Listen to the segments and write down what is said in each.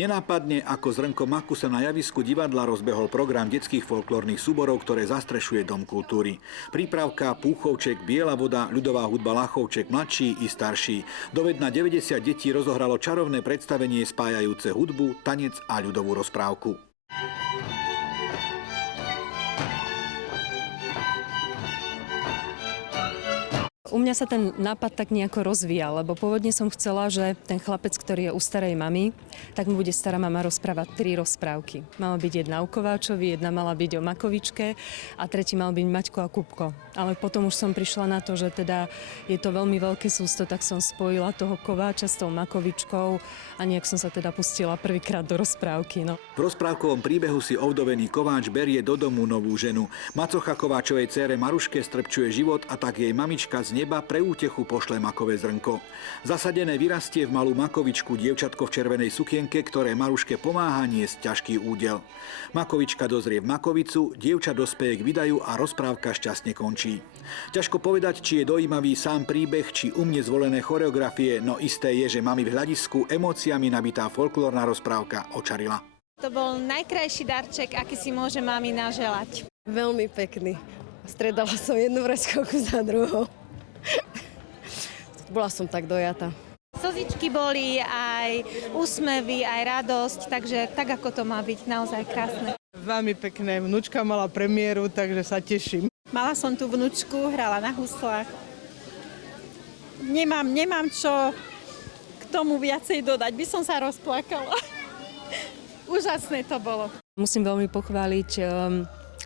Nenápadne ako zrnko maku sa na javisku divadla rozbehol program detských folklórnych súborov, ktoré zastrešuje Dom kultúry. Prípravka, Púchovček, Biela voda, ľudová hudba Lachovček mladší i starší. Dovedna 90 detí rozohralo čarovné predstavenie spájajúce hudbu, tanec a ľudovú rozprávku. U mňa sa ten nápad tak nejako rozvíjal, lebo pôvodne som chcela, že ten chlapec, ktorý je u starej mamy, tak mu bude stará mama rozprávať 3 rozprávky. Mala byť jedna o Kováčovi, jedna mala byť o Makovičke a tretí mal byť Maťko a Kupko. Ale potom už som prišla na to, že teda je to veľmi veľké sústo, tak som spojila toho Kováča s tou Makovičkou a nejak som sa teda pustila prvýkrát do rozprávky. No. V rozprávkovom príbehu si ovdovený Kováč berie do domu novú ženu. Macocha Kováčovej dcére Maruške strpčuje život a tak jej mamička z neba pre útechu pošle makové zrnko. Zasadené vyrastie v malú Makovičku dievčatko v červenej sukienke, ktoré Maruške pomáha niesť ťažký údel. Makovička dozrie v Makovicu, dievča dospeje k vydaju a rozprávka šťastne končí. Ťažko povedať, či je dojímavý sám príbeh, či umne zvolené choreografie, no isté je, že mami v hľadisku emóciami nabitá folklórna rozprávka očarila. To bol najkrajší darček, aký si môže mami naželať. Veľmi pekný. Stredala som jednu vrečkovku za druhou. Bola som tak dojatá. Slzičky boli, aj úsmevy, aj radosť, takže tak, ako to má byť, naozaj krásne. Veľmi pekné. Vnúčka mala premiéru, takže sa teším. Mala som tú vnúčku, hrala na huslách. Nemám čo k tomu viacej dodať, by som sa rozplakala. Úžasné to bolo. Musím veľmi pochváliť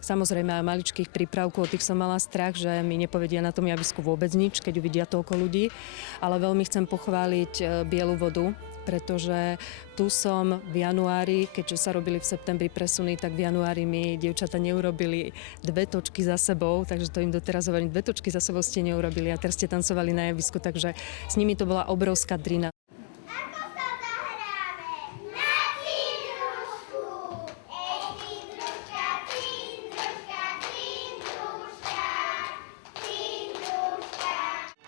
samozrejme aj maličkých prípravkov, o tých som mala strach, že mi nepovedia na tom javisku vôbec nič, keď uvidia toľko ľudí. Ale veľmi chcem pochváliť Bielu vodu, pretože tu som v januári, keďže sa robili v septembri presuny, tak v januári mi dievčata neurobili 2 točky za sebou, takže to im doteraz hovorím, 2 točky za sebou ste neurobili a teraz ste tancovali na javisku, takže s nimi to bola obrovská drina.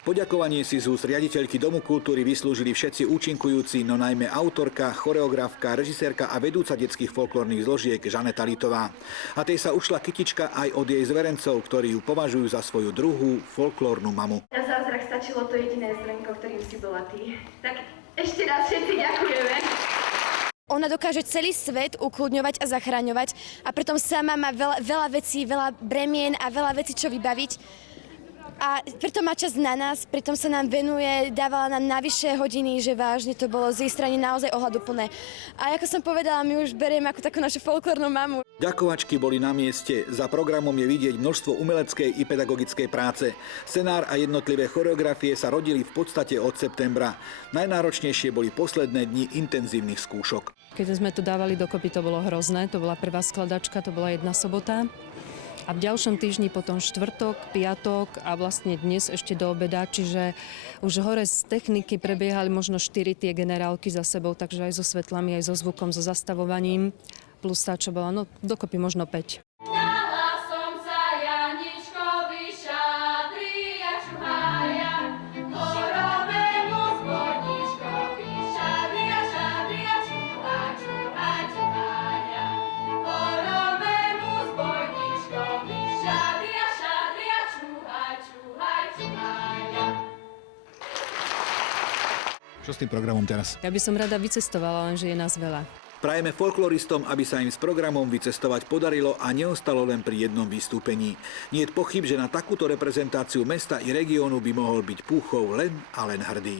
Poďakovanie si z úst riaditeľky Domu kultúry vyslúžili všetci účinkujúci, no najmä autorka, choreografka, režisérka a vedúca detských folklórnych zložiek Žaneta Litová. A tej sa ušla kytička aj od jej zverencov, ktorí ju považujú za svoju druhú folklórnu mamu. Na zázrak stačilo to jediné zrnko, ktorým si bola ty. Tak ešte raz všetci ďakujeme. Ona dokáže celý svet ukludňovať a zachraňovať a pritom sama má veľa vecí, veľa bremien a veľa vecí, čo vybaviť. A preto má čas na nás, pritom sa nám venuje, dávala nám navyše hodiny, že vážne to bolo z jej strany naozaj ohľaduplné. A ako som povedala, my už berieme ako takú našu folklórnu mamu. Ďakovačky boli na mieste. Za programom je vidieť množstvo umeleckej i pedagogickej práce. Scenár a jednotlivé choreografie sa rodili v podstate od septembra. Najnáročnejšie boli posledné dni intenzívnych skúšok. Keď sme to dávali dokopy, to bolo hrozné. To bola prvá skladačka, to bola jedna sobota. A v ďalšom týždni potom štvrtok, piatok a vlastne dnes ešte do obeda, čiže už hore z techniky prebiehali možno 4 tie generálky za sebou, takže aj so svetlami, aj so zvukom, so zastavovaním, plus tá, čo bola, no dokopy možno 5. Čo s tým programom teraz? Ja by som rada vycestovala, lenže je nás veľa. Prajeme folkloristom, aby sa im s programom vycestovať podarilo a neostalo len pri jednom vystúpení. Nie je pochyb, že na takúto reprezentáciu mesta i regiónu by mohol byť Púchov len a len hrdý.